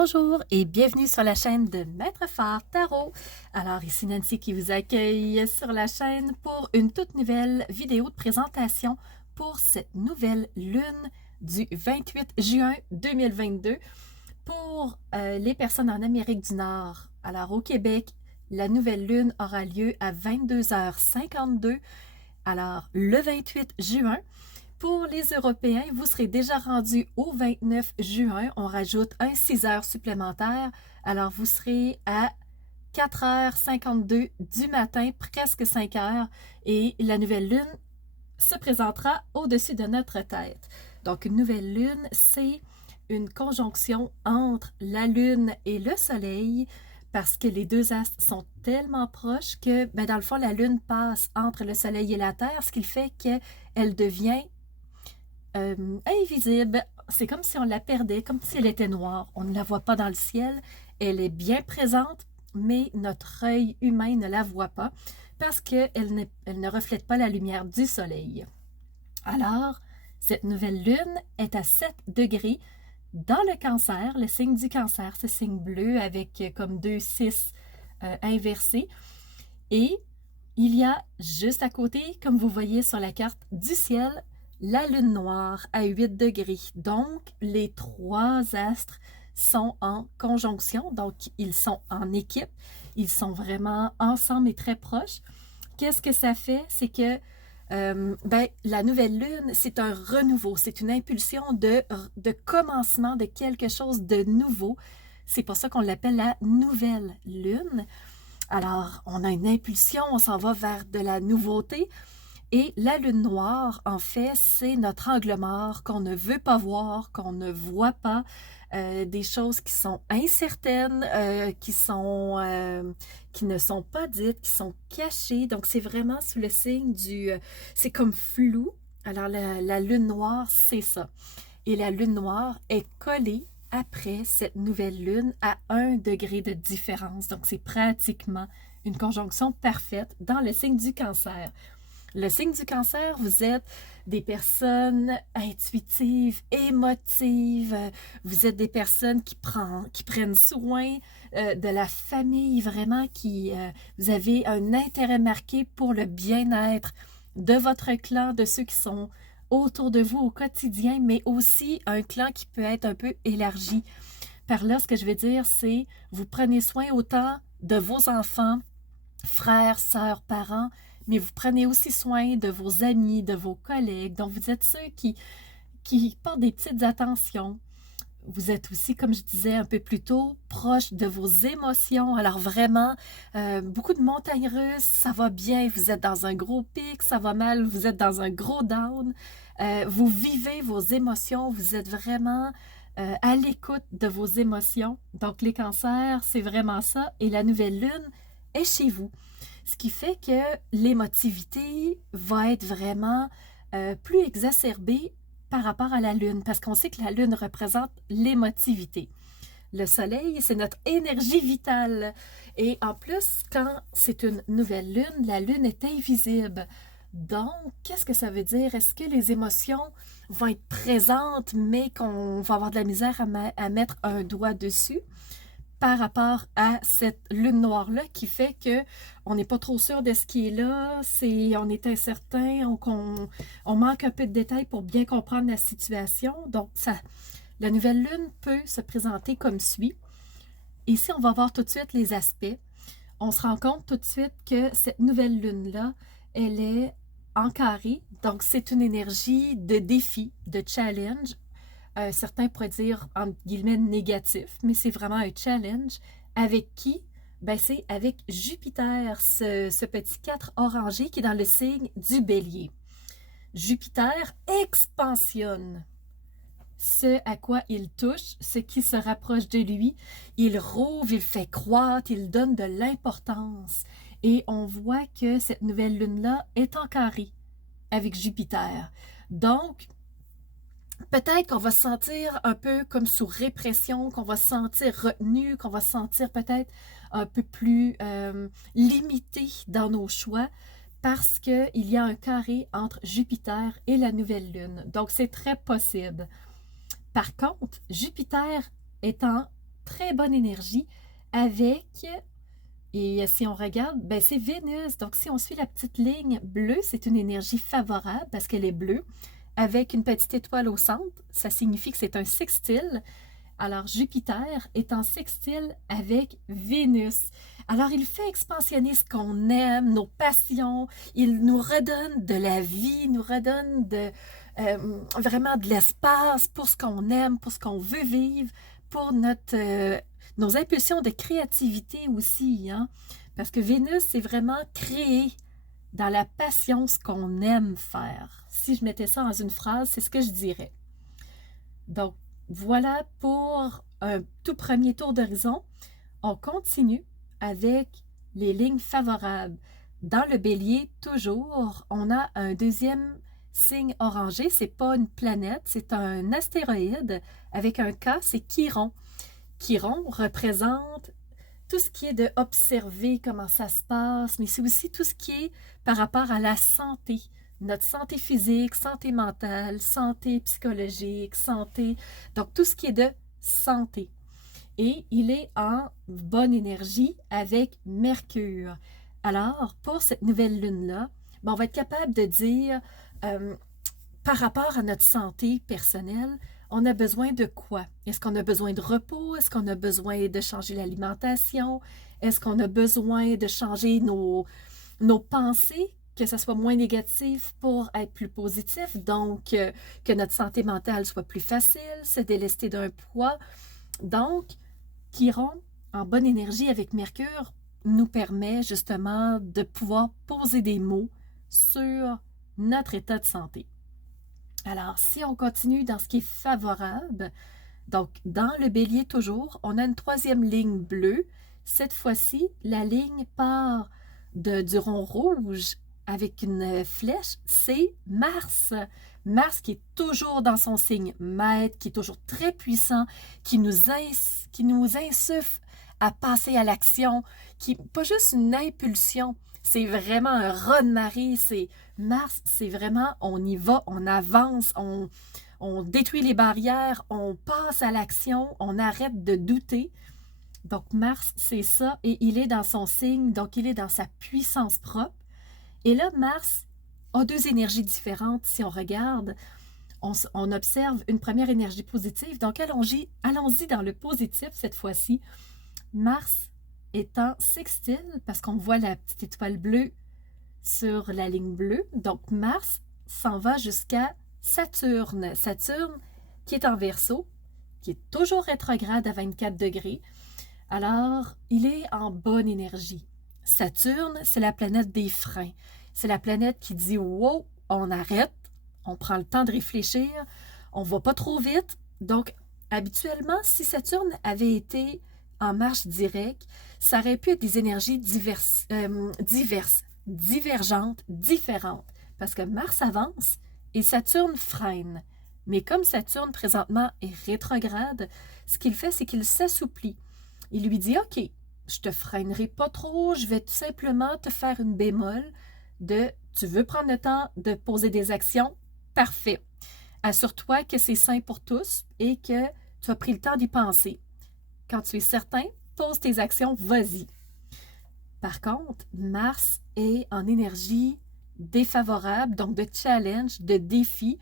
Bonjour et bienvenue sur la chaîne de Maître Phare Tarot. Alors ici Nancy qui vous accueille sur la chaîne pour une toute nouvelle vidéo de présentation pour cette nouvelle lune du 28 juin 2022 pour les personnes en Amérique du Nord. Alors au Québec, la nouvelle lune aura lieu à 22h52, alors le 28 juin. Pour les Européens, vous serez déjà rendu au 29 juin. On rajoute un 6 heures supplémentaires. Alors, vous serez à 4h52 du matin, presque 5 heures. Et la nouvelle lune se présentera au-dessus de notre tête. Donc, une nouvelle lune, c'est une conjonction entre la lune et le soleil parce que les deux astres sont tellement proches que, dans le fond, la lune passe entre le soleil et la terre, ce qui fait qu'elle devient invisible. C'est comme si on la perdait, comme si elle était noire. On ne la voit pas dans le ciel. Elle est bien présente, mais notre œil humain ne la voit pas parce qu'elle ne reflète pas la lumière du soleil. Alors, cette nouvelle lune est à 7 degrés dans le cancer, le signe du cancer, ce signe bleu avec comme 2-6 inversés. Et il y a juste à côté, comme vous voyez sur la carte du ciel, la lune noire à 8 degrés. Donc, les trois astres sont en conjonction, donc ils sont en équipe, ils sont vraiment ensemble et très proches. Qu'est-ce que ça fait? C'est que la nouvelle lune, c'est un renouveau, c'est une impulsion de commencement de quelque chose de nouveau. C'est pour ça qu'on l'appelle la nouvelle lune. Alors, on a une impulsion, on s'en va vers de la nouveauté. Et la lune noire, en fait, c'est notre angle mort qu'on ne veut pas voir, qu'on ne voit pas, des choses qui sont incertaines, qui ne sont pas dites, qui sont cachées. Donc, c'est vraiment sous le signe c'est comme flou. Alors, la lune noire, c'est ça. Et la lune noire est collée après cette nouvelle lune à 1 degré de différence. Donc, c'est pratiquement une conjonction parfaite dans le signe du cancer. Le signe du cancer, vous êtes des personnes intuitives, émotives, vous êtes des personnes qui prennent soin de la famille, vraiment, vous avez un intérêt marqué pour le bien-être de votre clan, de ceux qui sont autour de vous au quotidien, mais aussi un clan qui peut être un peu élargi. Par là, ce que je veux dire, c'est vous prenez soin autant de vos enfants, frères, sœurs, parents, mais vous prenez aussi soin de vos amis, de vos collègues. Donc, vous êtes ceux qui portent des petites attentions. Vous êtes aussi, comme je disais un peu plus tôt, proche de vos émotions. Alors vraiment, beaucoup de montagnes russes, ça va bien, vous êtes dans un gros pic, ça va mal, vous êtes dans un gros down. Vous vivez vos émotions, vous êtes vraiment à l'écoute de vos émotions. Donc, les cancers, c'est vraiment ça. Et la nouvelle lune est chez vous. Ce qui fait que l'émotivité va être vraiment plus exacerbée par rapport à la lune, parce qu'on sait que la lune représente l'émotivité. Le soleil, c'est notre énergie vitale. Et en plus, quand c'est une nouvelle lune, la lune est invisible. Donc, qu'est-ce que ça veut dire? Est-ce que les émotions vont être présentes, mais qu'on va avoir de la misère à mettre un doigt dessus? Par rapport à cette lune noire-là qui fait qu'on n'est pas trop sûr de ce qui est là, on est incertain, on manque un peu de détails pour bien comprendre la situation. Donc, la nouvelle lune peut se présenter comme suit. Ici, on va voir tout de suite les aspects. On se rend compte tout de suite que cette nouvelle lune-là, elle est en carré. Donc, c'est une énergie de défi, de challenge. Certains pourraient dire, entre guillemets, négatif, mais c'est vraiment un challenge. Avec qui? C'est avec Jupiter, ce petit 4 orangé qui est dans le signe du Bélier. Jupiter expansionne ce à quoi il touche, ce qui se rapproche de lui. Il rouvre, il fait croître, il donne de l'importance. Et on voit que cette nouvelle lune-là est en carré avec Jupiter. Donc, peut-être qu'on va se sentir un peu comme sous répression, qu'on va se sentir retenu, qu'on va se sentir peut-être un peu plus limité dans nos choix parce qu'il y a un carré entre Jupiter et la nouvelle lune. Donc, c'est très possible. Par contre, Jupiter est en très bonne énergie avec, et si on regarde, ben c'est Vénus. Donc, si on suit la petite ligne bleue, c'est une énergie favorable parce qu'elle est bleue, avec une petite étoile au centre. Ça signifie que c'est un sextile. Alors, Jupiter est en sextile avec Vénus. Alors, il fait expansionner ce qu'on aime, nos passions. Il nous redonne de la vie, nous redonne vraiment de l'espace pour ce qu'on aime, pour ce qu'on veut vivre, pour nos impulsions de créativité aussi. Hein? Parce que Vénus, c'est vraiment créer dans la passion ce qu'on aime faire. Si je mettais ça dans une phrase, c'est ce que je dirais. Donc, voilà pour un tout premier tour d'horizon. On continue avec les lignes favorables. Dans le bélier, toujours, on a un deuxième signe orangé. Ce n'est pas une planète, c'est un astéroïde avec un K, c'est Chiron. Chiron représente tout ce qui est de observer comment ça se passe, mais c'est aussi tout ce qui est par rapport à la santé. Notre santé physique, santé mentale, santé psychologique, santé, donc tout ce qui est de santé. Et il est en bonne énergie avec Mercure. Alors, pour cette nouvelle lune-là, on va être capable de dire, par rapport à notre santé personnelle, on a besoin de quoi? Est-ce qu'on a besoin de repos? Est-ce qu'on a besoin de changer l'alimentation? Est-ce qu'on a besoin de changer nos pensées? Que ça soit moins négatif pour être plus positif, donc que notre santé mentale soit plus facile, se délester d'un poids. Donc, Chiron, en bonne énergie avec Mercure, nous permet justement de pouvoir poser des mots sur notre état de santé. Alors, si on continue dans ce qui est favorable, donc dans le bélier toujours, on a une troisième ligne bleue. Cette fois-ci, la ligne part du rond rouge avec une flèche, c'est Mars. Mars qui est toujours dans son signe maître, qui est toujours très puissant, qui nous insuffle à passer à l'action, qui pas juste une impulsion, c'est vraiment un raz-de-marée. Mars, c'est vraiment, on y va, on avance, on détruit les barrières, on passe à l'action, on arrête de douter. Donc Mars, c'est ça, et il est dans son signe, donc il est dans sa puissance propre. Et là, Mars a deux énergies différentes. Si on regarde, on observe une première énergie positive. Donc, allons-y dans le positif cette fois-ci. Mars est en sextile parce qu'on voit la petite étoile bleue sur la ligne bleue. Donc, Mars s'en va jusqu'à Saturne. Saturne qui est en Verseau, qui est toujours rétrograde à 24 degrés. Alors, il est en bonne énergie. Saturne, c'est la planète des freins. C'est la planète qui dit « Wow, on arrête, on prend le temps de réfléchir, on ne va pas trop vite. » Donc, habituellement, si Saturne avait été en marche directe, ça aurait pu être des énergies diverses, divergentes, différentes. Parce que Mars avance et Saturne freine. Mais comme Saturne, présentement, est rétrograde, ce qu'il fait, c'est qu'il s'assouplit. Il lui dit « OK, je te freinerai pas trop, je vais tout simplement te faire une bémol de tu veux prendre le temps de poser des actions, parfait. Assure-toi que c'est sain pour tous et que tu as pris le temps d'y penser. Quand tu es certain, pose tes actions, vas-y. » Par contre, Mars est en énergie défavorable, donc de challenge, de défi.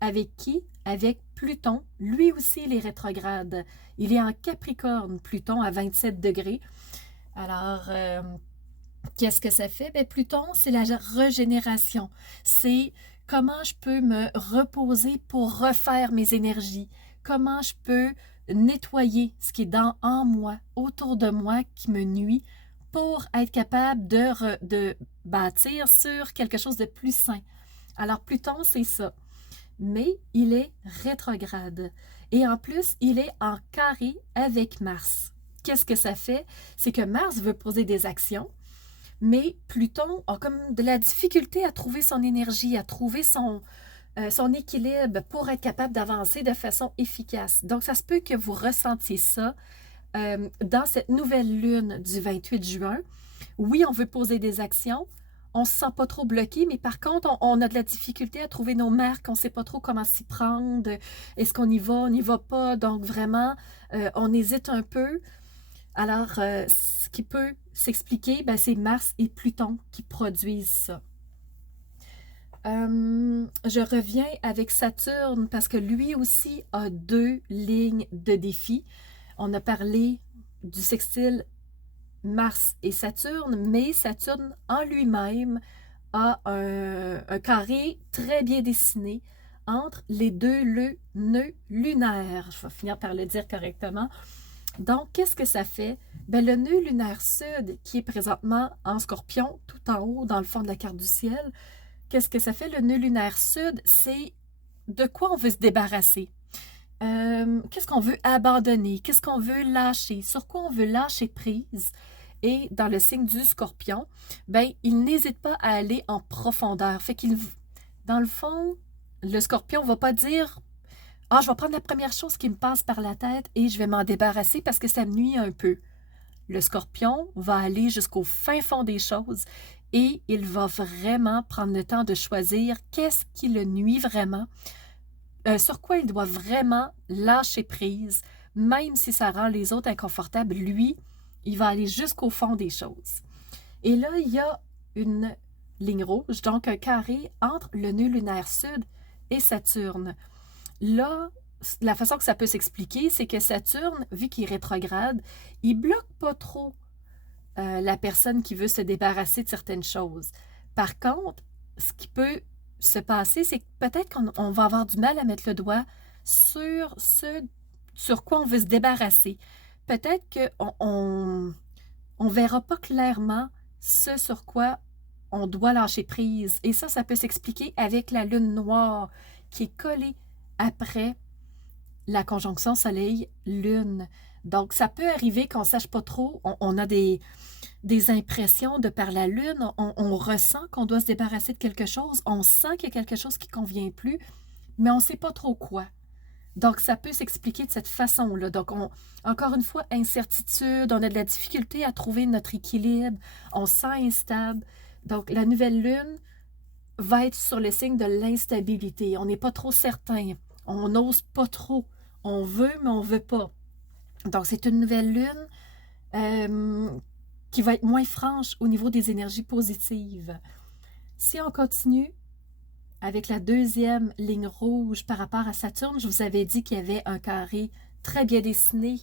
Avec qui? Avec Pluton. Lui aussi, il est rétrograde. Il est en Capricorne, Pluton, à 27 degrés. Alors, qu'est-ce que ça fait? Bien, Pluton, c'est la régénération. C'est comment je peux me reposer pour refaire mes énergies. Comment je peux nettoyer ce qui est en moi, autour de moi, qui me nuit, pour être capable de bâtir sur quelque chose de plus sain. Alors, Pluton, c'est ça. Mais il est rétrograde. Et en plus, il est en carré avec Mars. Qu'est-ce que ça fait? C'est que Mars veut poser des actions, mais Pluton a comme de la difficulté à trouver son énergie, à trouver son équilibre pour être capable d'avancer de façon efficace. Donc, ça se peut que vous ressentiez ça dans cette nouvelle lune du 28 juin. Oui, on veut poser des actions, on se sent pas trop bloqué, mais par contre, on a de la difficulté à trouver nos marques, on sait pas trop comment s'y prendre, est-ce qu'on y va, on n'y va pas, donc vraiment, on hésite un peu. Alors, ce qui peut s'expliquer, ben, c'est Mars et Pluton qui produisent ça. Je reviens avec Saturne parce que lui aussi a 2 lignes de défi. On a parlé du sextile Mars et Saturne, mais Saturne en lui-même a un carré très bien dessiné entre les 2 nœuds lunaires. Je vais finir par le dire correctement. Donc, qu'est-ce que ça fait? Ben, le nœud lunaire sud, qui est présentement en Scorpion, tout en haut dans le fond de la carte du ciel, qu'est-ce que ça fait? Le nœud lunaire sud, c'est de quoi on veut se débarrasser. Qu'est-ce qu'on veut abandonner? Qu'est-ce qu'on veut lâcher? Sur quoi on veut lâcher prise? Et dans le signe du Scorpion, ben, il n'hésite pas à aller en profondeur. Fait qu'il, dans le fond, le Scorpion ne va pas dire « Ah, je vais prendre la première chose qui me passe par la tête et je vais m'en débarrasser parce que ça me nuit un peu. » Le Scorpion va aller jusqu'au fin fond des choses et il va vraiment prendre le temps de choisir qu'est-ce qui le nuit vraiment, sur quoi il doit vraiment lâcher prise, même si ça rend les autres inconfortables. Lui, il va aller jusqu'au fond des choses. Et là, il y a une ligne rouge, donc un carré entre le nœud lunaire sud et Saturne. Là, la façon que ça peut s'expliquer, c'est que Saturne, vu qu'il est rétrograde, il ne bloque pas trop la personne qui veut se débarrasser de certaines choses. Par contre, ce qui peut se passer, c'est que peut-être qu'on va avoir du mal à mettre le doigt sur ce sur quoi on veut se débarrasser. Peut-être qu'on ne verra pas clairement ce sur quoi on doit lâcher prise. Et ça peut s'expliquer avec la lune noire qui est collée après la conjonction Soleil-Lune. Donc, ça peut arriver qu'on ne sache pas trop. On a des impressions de par la Lune. On ressent qu'on doit se débarrasser de quelque chose. On sent qu'il y a quelque chose qui ne convient plus, mais on ne sait pas trop quoi. Donc, ça peut s'expliquer de cette façon-là. Donc, encore une fois, incertitude, on a de la difficulté à trouver notre équilibre, on se sent instable. Donc, la nouvelle Lune va être sur le signe de l'instabilité. On n'est pas trop certain. On n'ose pas trop. On veut, mais on ne veut pas. Donc, c'est une nouvelle lune qui va être moins franche au niveau des énergies positives. Si on continue avec la 2e ligne rouge par rapport à Saturne, je vous avais dit qu'il y avait un carré très bien dessiné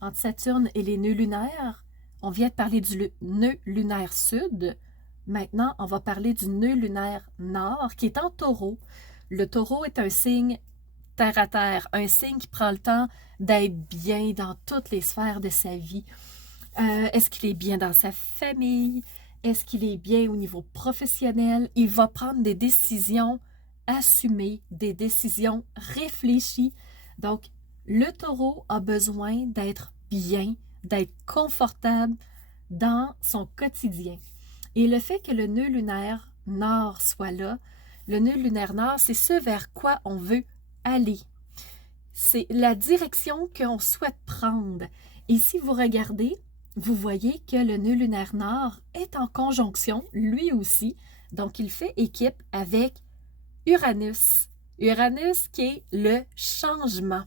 entre Saturne et les nœuds lunaires. On vient de parler du nœud lunaire sud. Maintenant, on va parler du nœud lunaire nord qui est en taureau. Le taureau est un signe terre à terre, un signe qui prend le temps d'être bien dans toutes les sphères de sa vie. Est-ce qu'il est bien dans sa famille? Est-ce qu'il est bien au niveau professionnel? Il va prendre des décisions assumées, des décisions réfléchies. Donc, le taureau a besoin d'être bien, d'être confortable dans son quotidien. Et le fait que le nœud lunaire nord soit là, le nœud lunaire nord, c'est ce vers quoi on veut aller. C'est la direction qu'on souhaite prendre. Et si vous regardez, vous voyez que le nœud lunaire nord est en conjonction, lui aussi. Donc, il fait équipe avec Uranus. Uranus qui est le changement.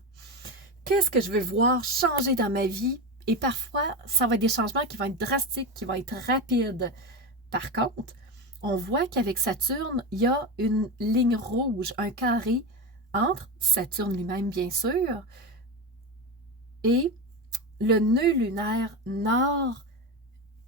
Qu'est-ce que je veux voir changer dans ma vie? Et parfois, ça va être des changements qui vont être drastiques, qui vont être rapides. Par contre, on voit qu'avec Saturne, il y a une ligne rouge, un carré entre Saturne lui-même, bien sûr, et le nœud lunaire nord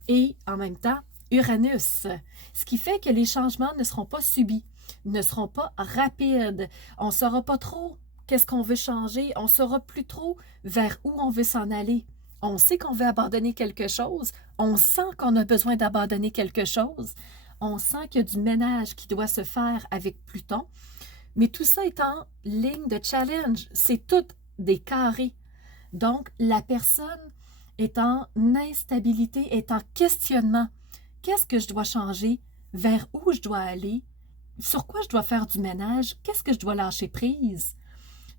et en même temps Uranus. Ce qui fait que les changements ne seront pas subis, ne seront pas rapides. On ne saura pas trop qu'est-ce qu'on veut changer, on ne saura plus trop vers où on veut s'en aller. On sait qu'on veut abandonner quelque chose, on sent qu'on a besoin d'abandonner quelque chose, on sent qu'il y a du ménage qui doit se faire avec Pluton. Mais tout ça est en ligne de challenge. C'est tout des carrés. Donc, la personne est en instabilité, est en questionnement. Qu'est-ce que je dois changer? Vers où je dois aller? Sur quoi je dois faire du ménage? Qu'est-ce que je dois lâcher prise?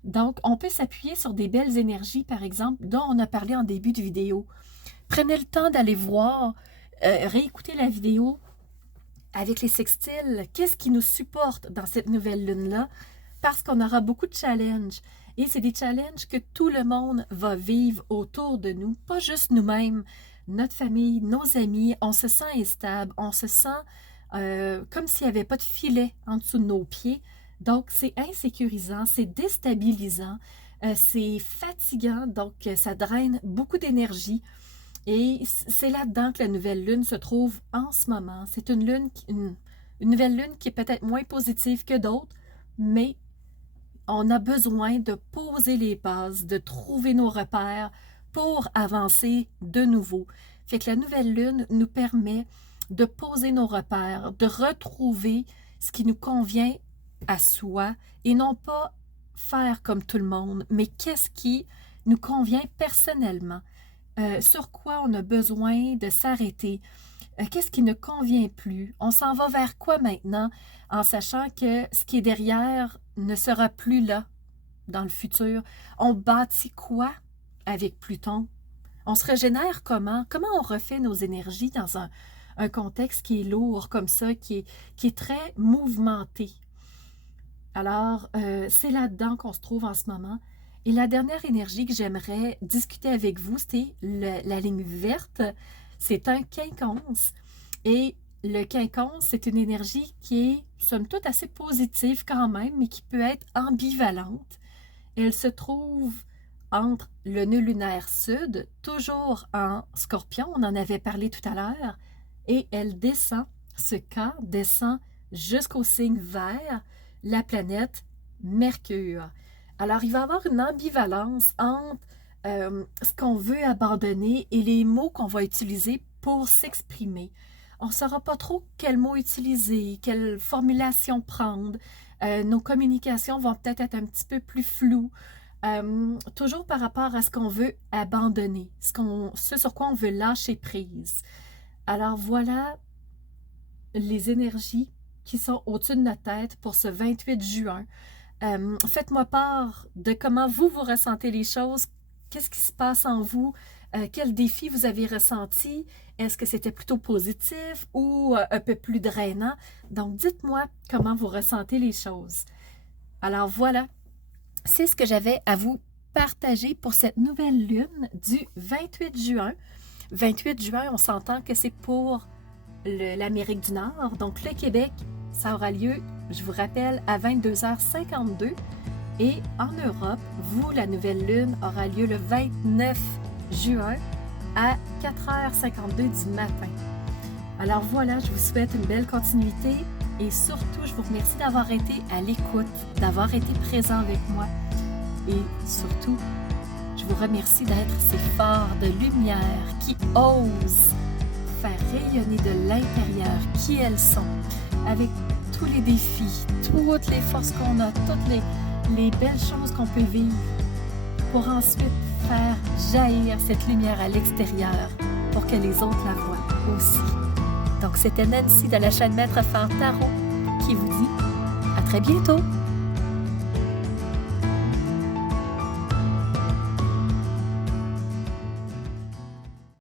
Donc, on peut s'appuyer sur des belles énergies, par exemple, dont on a parlé en début de vidéo. Prenez le temps d'aller voir, réécouter la vidéo avec les sextiles, qu'est-ce qui nous supporte dans cette nouvelle lune-là? Parce qu'on aura beaucoup de challenges. Et c'est des challenges que tout le monde va vivre autour de nous, pas juste nous-mêmes, notre famille, nos amis. On se sent instable, on se sent comme s'il n'y avait pas de filet en dessous de nos pieds. Donc, c'est insécurisant, c'est déstabilisant, c'est fatigant, donc ça draine beaucoup d'énergie. Et c'est là-dedans que la nouvelle lune se trouve en ce moment. C'est une nouvelle lune qui est peut-être moins positive que d'autres, mais on a besoin de poser les bases, de trouver nos repères pour avancer de nouveau. Fait que la nouvelle lune nous permet de poser nos repères, de retrouver ce qui nous convient à soi et non pas faire comme tout le monde, mais qu'est-ce qui nous convient personnellement, sur quoi on a besoin de s'arrêter, qu'est-ce qui ne convient plus, on s'en va vers quoi maintenant, en sachant que ce qui est derrière ne sera plus là dans le futur. On bâtit quoi avec Pluton? On se régénère comment? Comment on refait nos énergies dans un contexte qui est lourd comme ça, qui est très mouvementé? Alors, c'est là-dedans qu'on se trouve en ce moment. Et la dernière énergie que j'aimerais discuter avec vous, c'est la ligne verte. C'est un quinconce. Et le quinconce, c'est une énergie qui est, somme toute, assez positive quand même, mais qui peut être ambivalente. Elle se trouve entre le nœud lunaire sud, toujours en Scorpion, on en avait parlé tout à l'heure, et elle descend, ce cas descend jusqu'au signe vert, la planète Mercure. Alors, il va y avoir une ambivalence entre ce qu'on veut abandonner et les mots qu'on va utiliser pour s'exprimer. On ne saura pas trop quels mots utiliser, quelle formulation prendre. Nos communications vont peut-être être un petit peu plus floues. Toujours par rapport à ce qu'on veut abandonner, ce sur quoi on veut lâcher prise. Alors voilà les énergies qui sont au-dessus de notre tête pour ce 28 juin. Faites-moi part de comment vous ressentez les choses, qu'est-ce qui se passe en vous, quels défis vous avez ressentis, est-ce que c'était plutôt positif ou un peu plus drainant? Donc dites-moi comment vous ressentez les choses. Alors voilà, c'est ce que j'avais à vous partager pour cette nouvelle lune du 28 juin. 28 juin, on s'entend que c'est pour l'Amérique du Nord, donc le Québec, ça aura lieu, je vous rappelle, à 22h52. Et en Europe, la nouvelle lune aura lieu le 29 juin à 4h52 du matin. Alors voilà, je vous souhaite une belle continuité et surtout, je vous remercie d'avoir été à l'écoute, d'avoir été présent avec moi. Et surtout, je vous remercie d'être ces phares de lumière qui osent faire rayonner de l'intérieur qui elles sont, avec tous les défis, toutes les forces qu'on a, toutes les belles choses qu'on peut vivre, pour ensuite faire jaillir cette lumière à l'extérieur pour que les autres la voient aussi. Donc c'était Nancy de la chaîne Maître Phare Tarot qui vous dit à très bientôt!